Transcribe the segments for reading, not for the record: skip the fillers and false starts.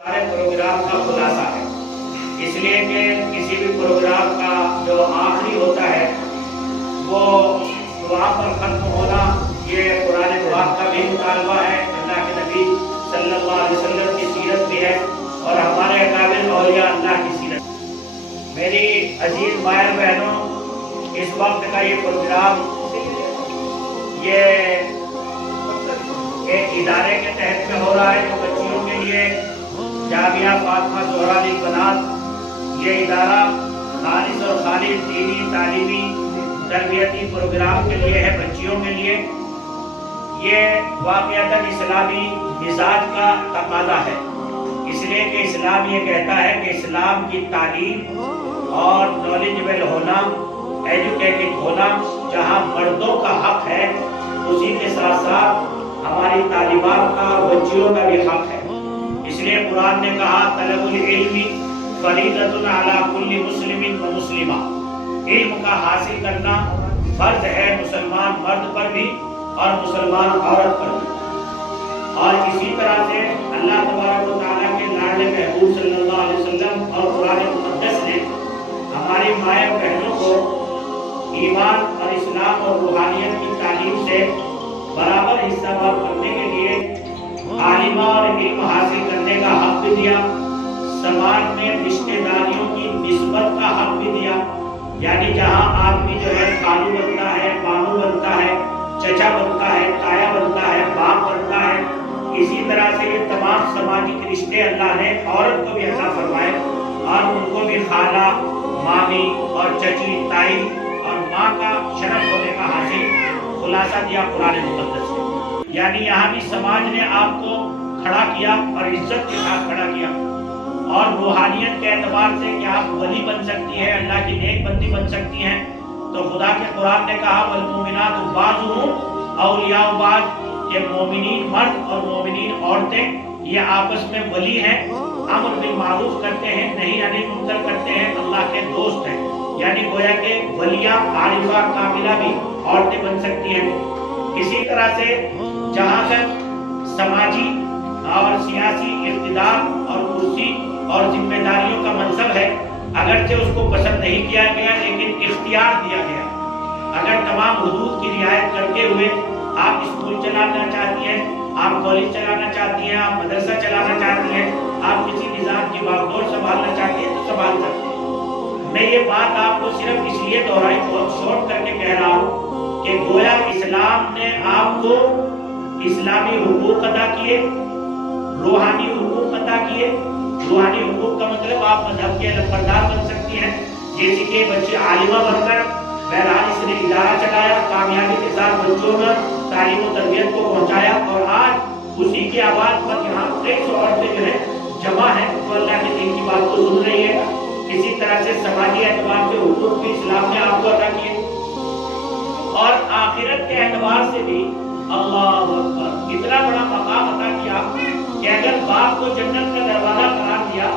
سارے پروگرام کا خلاصہ ہے، اس لیے کہ کسی بھی پروگرام کا جو آخری ہوتا ہے وہ دعا پر ختم ہونا، یہ قرآن پاک کا بھی مطالبہ ہے، اللہ کے نبی صلی اللہ علیہ وسلم کی سیرت بھی ہے اور ہمارے اکابر اولیاء اللہ کی سیرت۔ میری عزیز مائر بہنوں، اس وقت کا یہ پروگرام یہ ایک ادارے کے تحت میں ہو رہا ہے جو بچیوں کے لیے جامعہ فاطمہ زہرا للبنات، یہ ادارہ خالص اور خالص دینی تعلیمی تربیتی پروگرام کے لیے ہے، بچیوں کے لیے۔ یہ واقعتاً اسلامی مزاج کا تقاضا ہے، اس لیے کہ اسلام یہ کہتا ہے کہ اسلام کی تعلیم اور نالجبل ہونا، ایجوکیٹڈ ہونا جہاں مردوں کا حق ہے، اسی کے ساتھ ساتھ ہماری طالبات کا بچیوں کا بھی حق ہے۔ اس لیے قرآن نے کہا طلب العلم فریضۃ علی کل مسلم و مسلمہ، علم کا حاصل کرنا فرض ہے مسلمان مرد پر بھی اور مسلمان عورت پر بھی۔ اور اسی طرح سے اللہ تبارک و تعالیٰ کے لاڈلے محبوب صلی اللہ علیہ وسلم اور قرآن مقدس نے ہماری مائیں بہنوں کو ایمان اور اسلام اور روحانیت کی تعلیم سے برابر حصہ بار کرنے کے لیے عالمہ اور علم حاصل کرنے کا حق بھی دیا، سماج میں رشتہ داریوں کی نسبت کا حق بھی دیا، یعنی جہاں آدمی جو ہے خالو بنتا ہے، مامو بنتا ہے، چچا بنتا ہے، تایا بنتا ہے، باپ بنتا ہے، اسی طرح سے یہ تمام سماجی رشتے اللہ نے عورت کو بھی عطا فرمائے اور ان کو بھی خالہ، مامی اور چچی، تائی اور ماں کا شرف ہونے کا حاصل خلاصہ دیا قرآن مقدس سے۔ یعنی یہاں بھی سماج نے آپ کو کھڑا کیا اور عزت کے ساتھ کھڑا کیا، اور روحانیت کے اعتبار سے کہ آپ ولی بن سکتی ہیں، اللہ کی نیک بندی بن سکتی ہیں، تو خدا کے قرآن نے کہا والمؤمنات بعضهم اولیاء بعض، کہ مومنین مرد اور مومنین عورتیں یہ آپس میں ولی ہیں، امر بالمعروف کرتے ہیں، نہی عن المنکر کرتے ہیں، اللہ کے دوست ہیں۔ یعنی گویا کہ ولیہ عارفہ کاملہ بھی عورتیں بن سکتی ہیں۔ اسی طرح سے جہاں تک سماجی اور سیاسی اقتدار اور کرسی اور ذمہ داریوں کا منصب ہے، اگرچہ اس کو پسند نہیں کیا گیا لیکن اختیار دیا گیا۔ اگر تمام حدود کی رعایت کرتے ہوئے آپ اسکول چلانا چاہتی ہیں، آپ کالج چلانا چاہتی ہیں، آپ مدرسہ چلانا چاہتی ہیں، آپ کسی نظام کی باغدور سنبھالنا چاہتی ہیں تو سنبھال سکتے ہیں۔ میں یہ بات آپ کو صرف اس لیے دہرائی، بہت شارٹ کر کے کہہ رہا ہوں کہ گویا اسلام نے آپ کو اسلامی حقوق ادا کیے، روحانی حقوق ادا کیے۔ روحانی حقوق کا مطلب آپ مذہب کے علمبردار بن سکتی ہیں، جیسے کہ بچے عالمہ بن کر بہرحال اس نے ادارہ چلایا، کامیابی کے ساتھ بچوں میں تعلیم و تربیت کو پہنچایا، اور آج اسی کی آواز پر یہاں 300 عورتیں جو ہے جمع ہیں تو اللہ کے دین کی بات کو سن رہی ہے۔ اسی طرح سے سماجی اعتبار سے حقوق بھی اسلام نے آپ کو ادا کیے، اور آخرت کے اعتبار سے بھی اللہ اکبر اتنا بڑا مقام عطا کیا کہ اگر باپ کو جنت کا دروازہ قرار دیا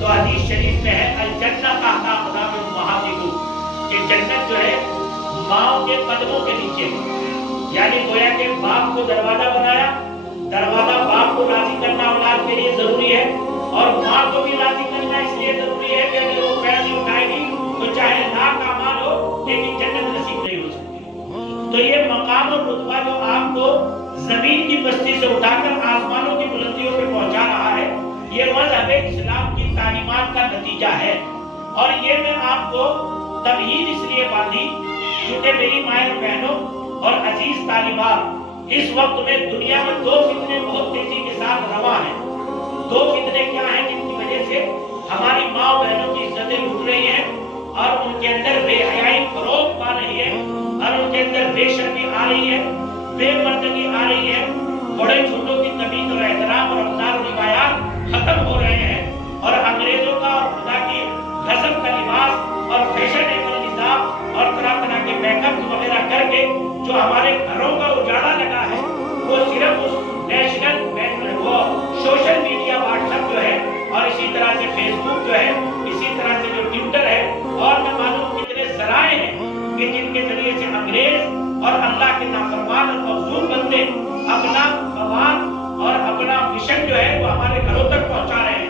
تو حدیث شریف میں ہے الجنہ تحت اقدام امہاتکم، کہ جنت جو ہے ماں کے قدموں کے نیچے، یعنی گویا کہ باپ کو دروازہ بنایا، دروازہ باپ کو راضی کرنا اولاد کے لیے ضروری ہے، اور ماں کو بھی راضی کرنا اس لیے ضروری ہے کہ اگر وہ پیر نہیں اٹھائے گی تو چاہے لاکھ اعمال ہو لیکن جنت نصیب نہیں ہو سکتی۔ تو یہ مقام اور رتبہ جو آپ کو زمین کی بستی سے اٹھا کر آسمانوں کی بلندیوں پہ پہنچا رہا ہے، یہ مذہب اسلام کی تعلیمات کا نتیجہ ہے۔ اور یہ میں آپ کو تمہید اس لیے باندھی کیونکہ میری مائیں بہنوں اور عزیز طالبات، اس وقت میں دنیا میں دو فتنے بہت تیزی کے ساتھ رواں ہیں۔ دو فتنے کیا ہیں جن کی وجہ سے ہماری ماں بہنوں کی عزتیں لٹ رہی ہیں اور ان کے اندر بے حیائی فروغ پا رہی ہے، اور ان کے اندر بے شرمی آ رہی ہے، بے پردگی آ رہی ہے، بڑے چھوٹوں کی تمیز اور احترام اور اقدار و روایات ختم ہو رہے ہیں، اور انگریزوں کا اور خدا کی غضب کا لباس اور فیشنیبل نظام اور طرح طرح کے میک اپ وغیرہ کر کے جو ہمارے گھروں کا اجاڑا لگا ہے، وہ صرف اس نیشنل وہ سوشل میڈیا واٹس ایپ جو ہے، اور اسی طرح سے فیس بک جو ہے، اسی طرح سے جو ٹویٹر ہے، اور نہ معلوم کتنے ذرائع ہیں کہ جن کے ذریعے سے انگریز اور اللہ کے نافرمان اور مغضوب بندے اپنا مواد اور اپنا مشن جو ہے وہ ہمارے گھروں تک پہنچا رہے ہیں۔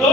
2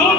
2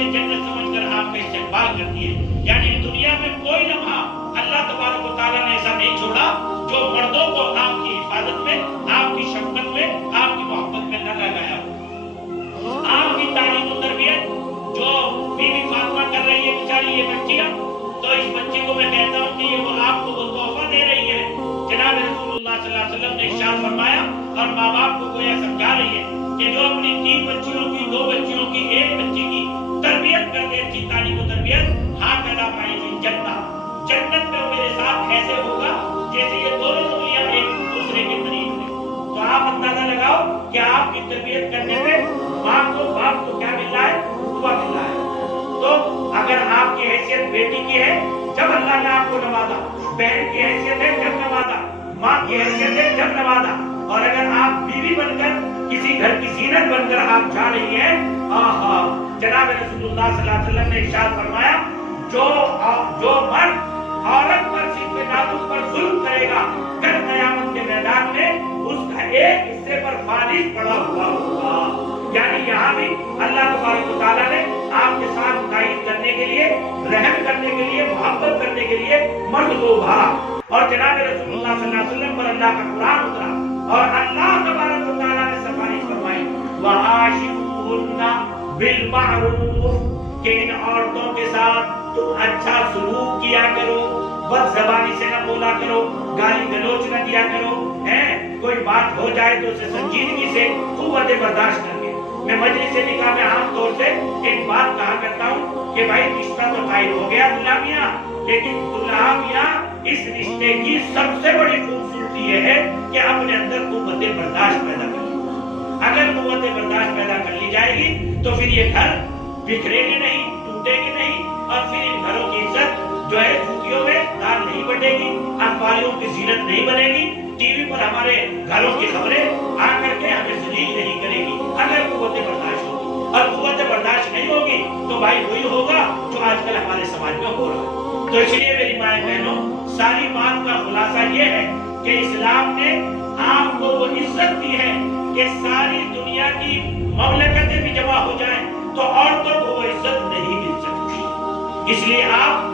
اسے جنت سمجھ کر آپ کا استقبال کرتی ہے. یعنی دنیا میں کوئی لمحہ اللہ تبارک و تعالیٰ نے ایسا نہیں چھوڑا جو مردوں کو آپ کی حفاظت میں، آپ کی شفقت میں، آپ کی محبت میں نہ لگایا ہو. آپ کی تعلیم و تربیت جو بی بی فاطمہ کر رہی ہے بیچاری یہ بچیاں، تو اس بچے کو میں کہتا ہوں کہ یہ وہ آپ کو وہ تحفہ دے رہی ہے. جناب رسول اللہ صلی اللہ علیہ وسلم نے ارشاد فرمایا اور ماں باپ کو گویا سمجھا رہی ہے کہ جو اپنی 3 بچیوں کی، 2 بچیوں کی، 1 بچی کی تربیت کر دے، اچھی تعلیم و تربیت، ہاں کلا پائی فی جنت، جنت میں میرے ساتھ ایسے ہوگا جیسے یہ دونوں انگلیاں ایک دوسرے کے قریب ہیں. تو آپ اندازہ لگاؤ کہ آپ کی تربیت کرنے میں ماں کو، باپ کو کیا مل رہا ہے؟ دعا مل رہا ہے. تو اگر آپ کی حیثیت بیٹی کی ہے جب اللہ نے آپ کو نوازا، بہن کی حیثیت ہے جب نوازا، ماں کی حیثیت ہے جب نوازا، اور اگر آپ بیوی بن کر کسی گھر کی زینت بن کر آپ جا رہی ہیں، جناب رسول اللہ صلی اللہ علیہ وسلم نے ارشاد فرمایا جو مرد عورت پر صرف نازک پر ظلم کرے گا کل قیامت کے میدان میں اس کا ایک حصے پر فالج پڑا ہوا ہوگا. یعنی یہاں بھی اللہ تبارک و تعالیٰ نے آپ کے ساتھ تائید کرنے کے لیے، رحم کرنے کے لیے، محبت کرنے کے لیے مرد کو ابھارا. اور جناب رسول اللہ صلی اللہ علیہ وسلم پر اللہ کا قرآن اترا اور اللہ تبارک و تعالیٰ نے سفارش فرمائی وَعَاشِرُوهُنَّ بِالْمَعْرُوفِ کہ ان عورتوں کے ساتھ تم اچھا سلوک کیا کرو، بد زبانی سے نہ بولا کرو، گالی گلوچ نہ دیا کرو، کوئی بات ہو جائے تو اسے سنجیدگی سے، قوت برداشت کر کے. میں مجلس نکاح میں عام طور سے ایک بات کہا کرتا ہوں کہ بھائی رشتہ تو قائم ہو گیا دلہا میاں، لیکن دلہا میاں اس رشتے کی سب سے بڑی خوبصورتی یہ ہے کہ اپنے اندر قوت برداشت پیدا کر لی. اگر قوت برداشت پیدا کر لی جائے گی تو پھر یہ گھر بکھرے گی نہیں، ٹوٹے گی نہیں، اور پھر ان گھروں کی عزت جو ہے جوتیوں میں دال نہیں بٹے گی، اخباریوں کی زینت نہیں بنے گی، ٹی وی پر ہمارے گھروں کی خبریں آ کر کے ہمیں ذلیل نہیں کرے گی. اگر قوت برداشت ہوگی، اور قوت برداشت نہیں ہوگی تو بھائی وہی ہوگا جو آج کل ہمارے سماج میں ہو رہا ہے. تو اس لیے میری مائیں بہنوں، ساری بات کا خلاصہ یہ ہے کہ اسلام نے آپ کو وہ عزت دی ہے کہ ساری دنیا کی مملکتیں بھی جمع ہو جائیں تو عورتوں کو وہ عزت نہیں مل سکتی. اس لیے آپ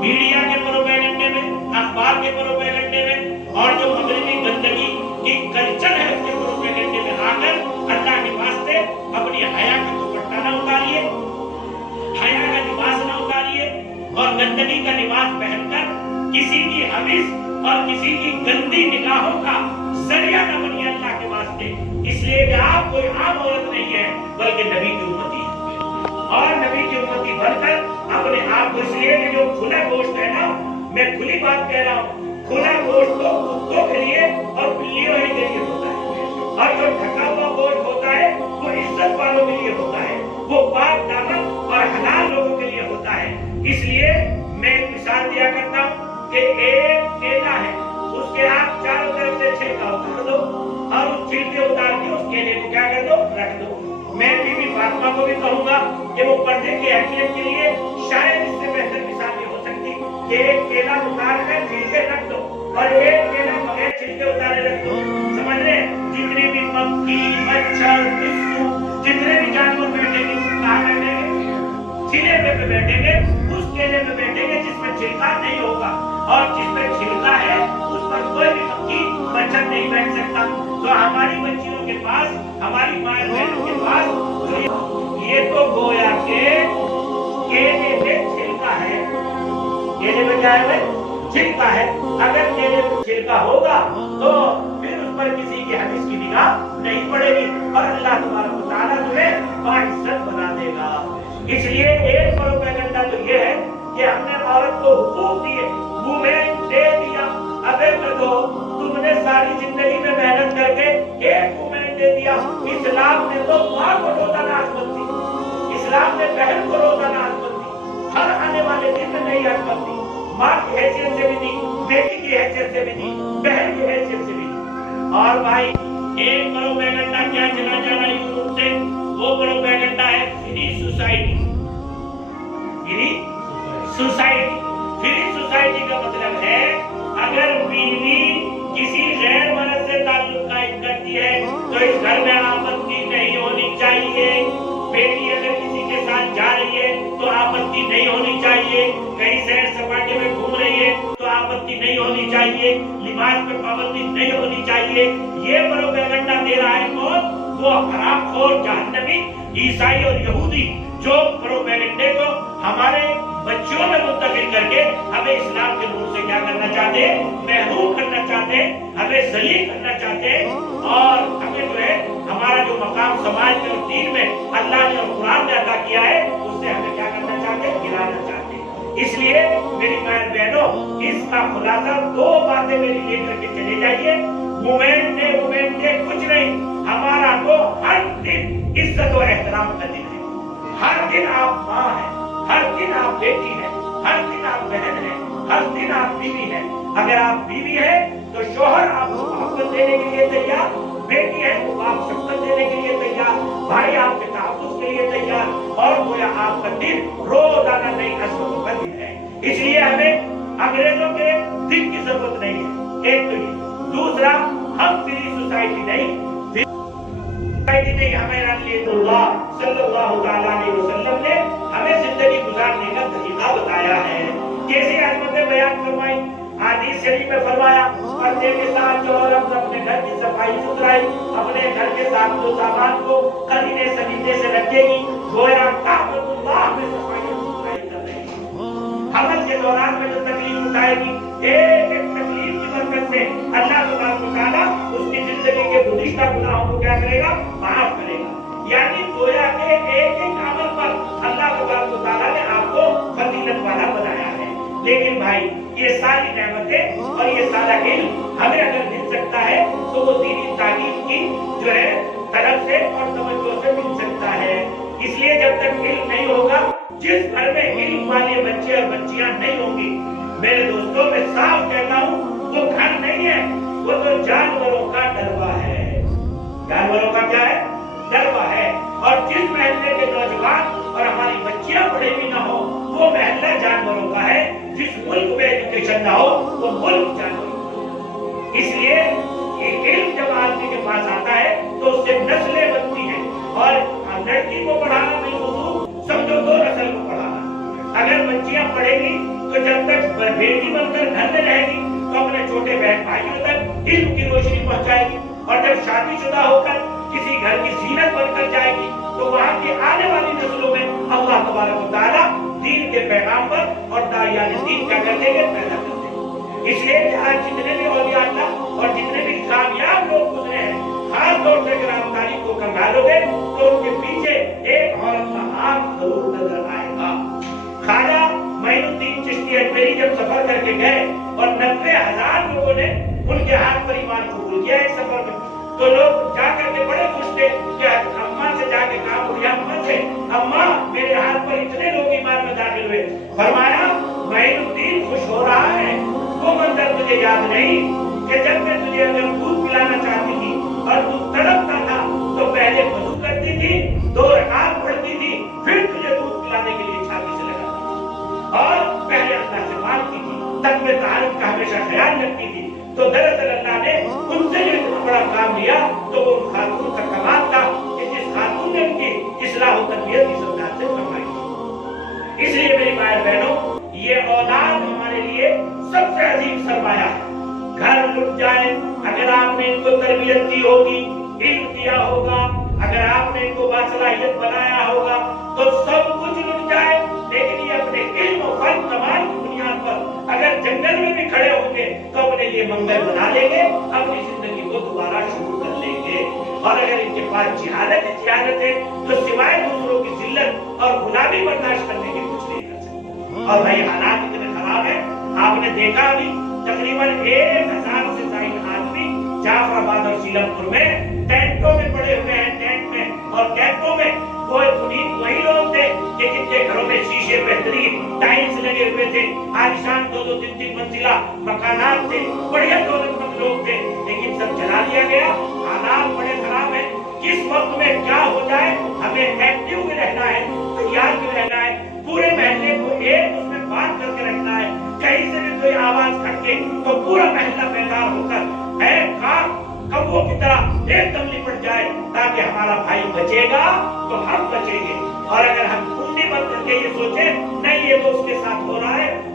میڈیا کے پروپیگنڈے میں، اخبار کے پروپیگنڈے میں، اور جو مغربی گندگی کی کلچر ہے اس کے پروپیگنڈے میں آ کر اللہ کے واسطے اپنی حیا کا دوپٹہ نہ اتاریے، حیا کا لباس نہ اتاریے، اور گندگی کا لباس پہن کر کسی کی حوث اور کسی کی گندی نگاہوں کا ذریعہ نہ بنیے اللہ کے واسطے. اس لیے کہ آپ کوئی عام عورت نہیں ہے بلکہ نبی کی امتی ہے، اور نبی کی امتی بن کر اپنے آپ کو، اس لیے کہ جو کھلا گوشت ہے نا، میں کھلی بات کہہ رہا ہوں، کھلا گوشت تو کتوں کے لیے اور بلیوں ہی کے لیے ہوتا ہے، اور جو ڈھکا ہوا گوشت ہوتا ہے وہ عزت والوں کے لیے ہوتا ہے، وہ پاک دامن اور حلال لوگوں کے لیے ہوتا ہے. اس لیے میں ایک مثال دیا کرتا ہوں کہ ایک کیلا ہے، اس کے آپ چاروں طرف سے چھلکا اتار دو، اور اس چھلکے اتار کے اس کیلے کو کیا کر دو؟ رکھ دو. میں بی بی فاطمہ کو بھی کہوں گا کہ وہ پردے کی حیثیت کے لیے شاید اس سے بہتر مثال یہ ہو سکتی کہ ایک کیلا اتار کر چھلکے رکھ دو اور ایک کیلا بغیر چھلکے اتارے رکھ دو. سمجھ رہے؟ جتنے بھی مکھی، مچھر، بچھو، جتنے بھی جانور بیٹھیں گے کہاں بیٹھیں گے؟ چھلے پہ بیٹھیں گے، اس کیلے پہ بیٹھیں گے جس میں چھلکا نہیں ہوگا، اور جس میں چھلکا ہے اس پر کوئی بھی مکھی، مچھر نہیں بیٹھ سکتا. تو ہماری بچیوں کے پاس، ہماری ماں بہنوں کے پاس یہ تو گویا کہ کیلے میں چھلکا ہے. کیلے میں کیا ہے؟ چھلکا ہے. اگر کیلے میں چھلکا ہوگا تو پھر اس پر کسی کی حدیث کی نگاہ نہیں پڑے گی، اور اللہ تبارک و تعالیٰ تمہیں باعزت بنا دے گا. اس لیے ایک پروپیگنڈا تو یہ ہے کہ ہم نے عورت کو حقوق دیے، وومین دے دیا. اگر تو تم نے ساری زندگی میں محنت کر کے ایک وومین دے دیا. اسلام نے تو ماں کو روزہ نازمت دی، اسلام نے بہن کو روزہ نازمت دی، ہر آنے والے دن میں نئی عظمت دی. ماں کی حیثیت سے بھی دی، بیٹی کی حیثیت سے بھی دی، بہن کی حیثیت سے بھی دی. اور بھائی ایک پروپیگنڈا کیا چلا جا رہا ہے یورپ سے، وہ پروپیگنڈا ہے free society. Free society, free society کا مطلب ہے اگر بیوی کسی غیر مرد سے تعلق قائم کرتی ہے تو اس گھر میں آپس کی نہیں ہونی چاہیے. بیٹی اگر کسی کے ساتھ چاہیے, لباس پہ پابندی نہیں ہونی چاہیے. یہ پروپیگنڈا دے رہا ہے کون؟ وہ حرام خور جہنمی عیسائی اور یہودی, جو پروپیگنڈے کو ہمارے بچوں میں منتقل کر کے ہمیں اسلام کے نور سے کیا کرنا چاہتے ہیں؟ محروم کرنا چاہتے ہیں, ہمیں ذلیل کرنا چاہتے ہیں, اور ہمیں جو ہے ہمارا جو مقام سماج میں اور دین میں اللہ نے اور قرآن نے عطا کیا ہے اس سے ہمیں کیا کرنا چاہتے ہیں؟ گرانا چاہتے ہیں. اس لیے میری مائیں بہنوں, اس کا خلاصہ دو باتیں میری لے کر کے چلے جائیے. وومین ڈے کچھ نہیں, ہمارا تو ہر دن عزت و احترام کا دن ہے. ہر دن آپ ماں ہیں, ہر دن آپ بیٹی ہیں, ہر دن آپ بہن ہیں, ہر دن آپ بیوی ہیں. اگر آپ بیوی ہیں تو شوہر آپ کو محبت دینے کے لیے تیار, بیٹی ہے تو آپ شفقت دینے کے لیے تیار, بھائی آپ کے تحفظ کے لیے تیار, اور گویا آپ کا دن روزانہ نئی عظمتوں کا دن ہے. اس لیے ہمیں انگریزوں کے دن کی ضرورت نہیں ہے. ایک تو یہ. دوسرا, ہم فری سوسائٹی نہیں, ہمیں اللہ صلی اللہ علیہ وسلم نے ہمیں زندگی گزارنے کا طریقہ بتایا ہے. کیسے عظمتیں بیان فرمائی. حدیث شریف میں فرمایا, پردے کے ساتھ جو عورت اپنے گھر کی صفائی ستھرائی, اپنے گھر کے ساتھ جو سامان کو قرینے سلیقے سے رکھے گی, گویا کعبۃ اللہ میں صفائی ستھرائی کر رہی ہے. حمل کے دوران میں جو تکلیف اٹھائے گی, ایک ایک تکلیف کی برکت سے اللہ تبارک و تعالیٰ اس کی زندگی کے گزشتہ گناہوں کو کیا کرے گا؟ معاف کرے گا. یعنی گویا کہ ایک ایک عمل پر اللہ تبارک و تعالیٰ نے آپ کو فضیلت والا بنایا ہے. لیکن بھائی, یہ ساری نعمتیں اور یہ سارا علم ہمیں اگر مل سکتا ہے تو وہ دینی تعلیم کی جو ہے طرف سے اور توجہ سے مل سکتا ہے. اس لیے جب تک علم نہیں ہوگا, جس گھر میں علم والے بچے اور بچیاں نہیں ہوں گی, میرے دوستوں میں صاف کہتا ہوں, وہ گھر نہیں ہے, وہ تو جانوروں کا ڈروا ہے. جانوروں کا کیا ہے؟ ڈروا ہے. اور جس محلے کے نوجوان اور ہماری بچیاں پڑھے بھی نہ ہو, وہ محلہ جانوروں کا ہے. جس ملک میں ایجوکیشن نہ ہو, وہ ملک جانوروں کا. اس لیے علم جب آدمی کے پاس آتا ہے تو اس سے نسلیں بنتی ہیں. اور لڑکی کو پڑھانا بالخصوص سمجھو دو نسل کو پڑھانا. اگر بچیاں پڑھیں گی تو جب تک بیٹی بن کر گھر میں رہے گی تو اپنے چھوٹے بہن بھائیوں تک علم کی روشنی پہنچائے گی, اور جب شادی شدہ ہو کر کسی گھر کی زینت بن کر جائے گی تو وہاں کی آنے والی نسلوں میں اللہ تبارک و تعالیٰ دین کے پیغام پر اور داعیان دین کیا کر دیں گے؟ پیدا کر دیں گے. اس لیے کہ آج جتنے بھی اولیاء اللہ اور جتنے بھی کامیاب لوگ گزرے ہیں, خاص طور سے اگر آپ تاریخ کو کنگالو گے تو ان کے پیچھے ایک عورت کا ہاتھ ضرور نظر آئے گا. خواجہ معین الدین چشتی اجمیری جب سفر کر کے گئے اور 90,000 لوگوں نے ان کے ہاتھ پر ایمان قبول کیا ایک سفر میں, تو لوگ جا کر کے بڑے خوش تھے کہ اماں سے جا کے کہا, بڑھیا اماں سے, اماں میرے ہاتھ پر اتنے لوگ ایمان میں داخل ہوئے. فرمایا, معین الدین خوش ہو رہا ہے, وہ منظر مجھے یاد نہیں کہ جب میں تجھے اگر دودھ پلانا چاہتی تھی اور تو تڑپتا تھا تو پہلے وضو کرتی تھی, 2 رکعت پڑھتی تھی, پھر تجھے دودھ پلانے کے لیے چھاتی سے لگاتی تھی, اور پہلے اللہ سے مانگتی تھی, تب میں طہارت کا ہمیشہ خیال رکھتی تھی. تو دراصل اللہ نے ان سے جو اتنا بڑا کام لیا تو وہ خاتون کا کمال تھا کہ جس خاتون نے ان کی اصلاح و تربیت کی سمجھات سے فرمائی. اس لیے میری مائیں بہنوں, یہ اولاد ہمارے لیے سب سے عظیم سرمایہ ہے. گھر لٹ جائے, اگر آپ نے ان کو تربیت دی ہوگی, علم دیا ہوگا, اگر آپ نے ان کو باصلاحیت بنایا ہوگا تو سب کچھ لٹ جائے, لیکن یہ اپنے علم و فن کمال کی بنیاد پر اگر جنگل میں بھی کھڑے ہوں گے تو اپنے لیے منگل بنا لیں گے, اپنی زندگی کو دوبارہ شروع کر لیں گے. اور اگر ان کے پاس جہالت ہے تو سوائے دوسروں کی ذلت اور غلامی برداشت کرنے کے کچھ نہیں کر سکتے. اور بھائی حالات اتنے خراب ہیں, آپ نے دیکھا ابھی تقریباً 1000 سے زائد آدمی جعفر آباد اور سیلم پور میں ٹینٹوں میں پڑے ہوئے ہیں, ٹینٹ میں اور کیمپوں میں. وہی لوگ تھے کہ جن کے گھروں میں شیشے بہترین ٹائلز لگے ہوئے تھے, عالیشان 2-2, 3-3 منزلہ مکانات تھے, بڑھیا دولت مند لوگ تھے, لیکن سب جلا دیا گیا. حالات بڑے خراب ہیں. کس وقت میں کیا ہو جائے, ہمیں ایکٹیو بھی رہنا ہے, تیار بھی رہنا ہے, پورے محلے کو ایک اس میں بات کر کے رکھنا ہے. کہیں سے بھی کوئی آواز کھٹکے تو پورا محلہ بیدار ہو کر ایک کام کبو کی طرح ایک دم لپٹ جائے, تاکہ ہمارا بھائی بچے گا تو ہم بچیں گے. اور اگر ہم کنڈی بند کر کے یہ سوچیں نہیں یہ تو اس کے ساتھ ہو رہا ہے,